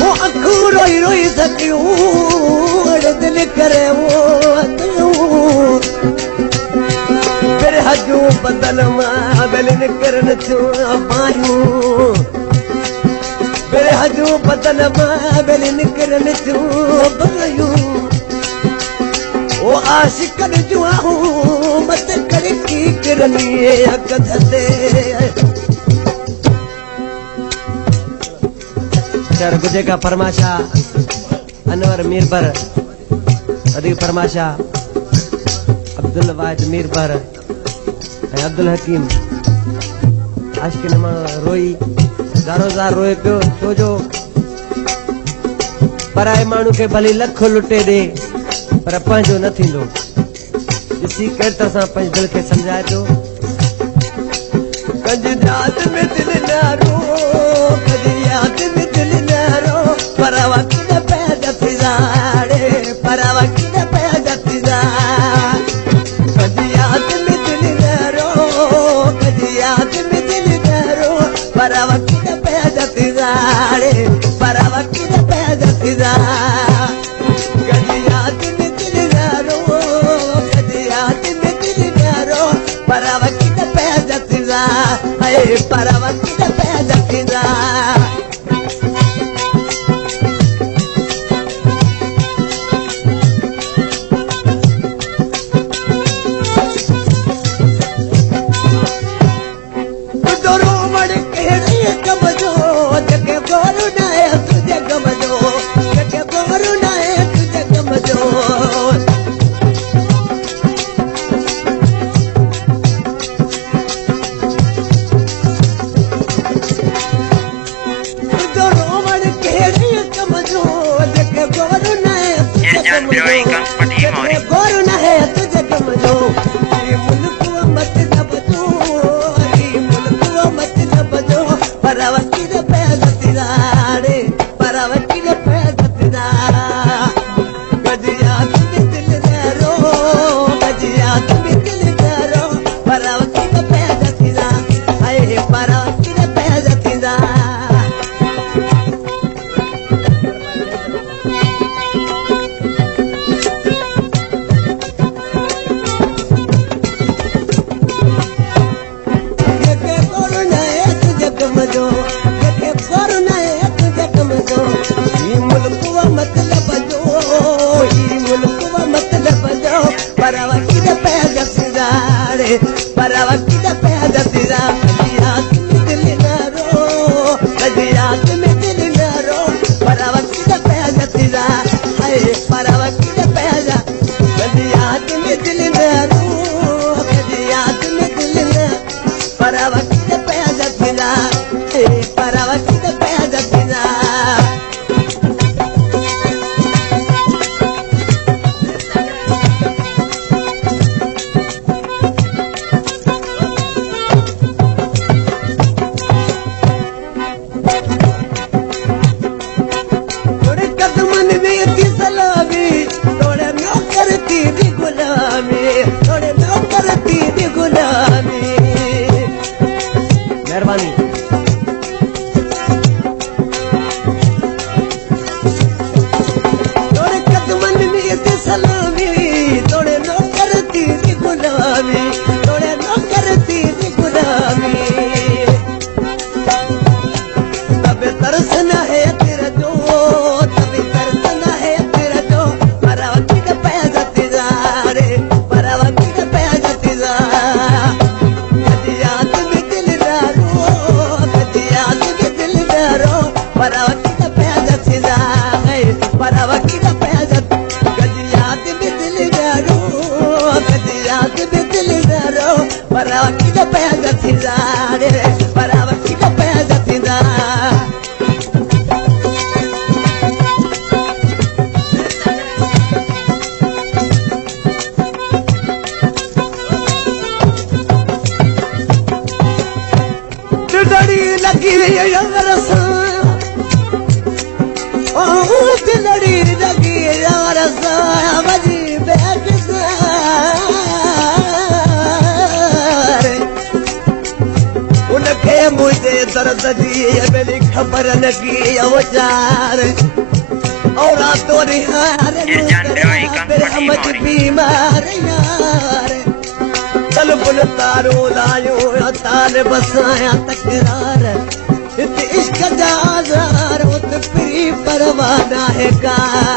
वो अखू रोई रोई सकियूं दिल करे वो फिर हजू बदल मां बेल निकरन छो पायूं फिर हजू बदल मां बेल निकरन छो पायूं वो आशिकन जो आहूं मत करकी करनी हक धते शहर गुजे का फरमाशा अनवर मीरबर अधिक फरमाशा अब्दुल वाहिद मीरबर अब्दुल हकीम आशिक नमा रोई ज़ारो ज़ार रोए पियो छो जो पराए माण्हू खे भली लख लुटे दे पर पंहिंजो न थींदो ॾिसी केर त असां पंहिंजे दिलि खे सम्झाए थो कंहिंजी यादि में दिलि न रो कंहिंजी यादि में दिलि न रो पर वक़्तु न पैदा थींदाड़े पर वक़्तु न पैदा थींदा कंहिंजी यादि में दिलि न रो कंहिंजी यादि में दिलि न रो पर वक़्तु न पैदा थींदाड़े पर वक़्तु न पैदा थींदा para vaquita पैदा थींदा दोरो वड़ कहिड़े कम जो जेके गोर न आहे तुंहिंजे कम जो जेके गोर न आहे तुंहिंजे कम जो गोर न है तुझे कम जो ये मुल्क मत न बजो ये मुल्क मत न बजो परवती ने पैदा तिराड़े परवती ने पैदा तिरा गजिया तुम दिल दरो गजिया तुम दिल दरो परवती ने पैदा तिरा आए परवती ने पैदा तिरा परवती ने पैदा तिराड़े परवती ने पैदा तिरा गजिया तुम दिल न रो गजिया तुम दिल न रो परवती ने पैदा तिरा आए परवती ने पैदा गजिया तुम दिल न रो गजिया तुम दिल न परवती ने पैदा तिरा परवती ने पैदा तिरा मेहरबानी तोड़े कदमन में ते सलामी तोड़े नौकर तेरी गुलामी तोड़े नौकर तेरी गुलामी तबे तरस न है तेरा जो तबे तरस न है तेरा जो परवती ने पैदा तिराड़े परवती ने पैदा तिरा परवती ने पैदा थींदा परवती ने पैदा गजिया में दिल दरो गजिया में दिल दरो परवती ने पैदा थींदा परवती ने पैदा थींदा डड़ी लगी रही लड़ी लगी यार सावजी बैठ उनखे मुझे दर्द जी मेरी खबर लगी अवचार और तो रिहार बीमार यार चल बुल तारो लायो तार बसाया तकरार इश्क जाज़ार उत पी परवाना है कार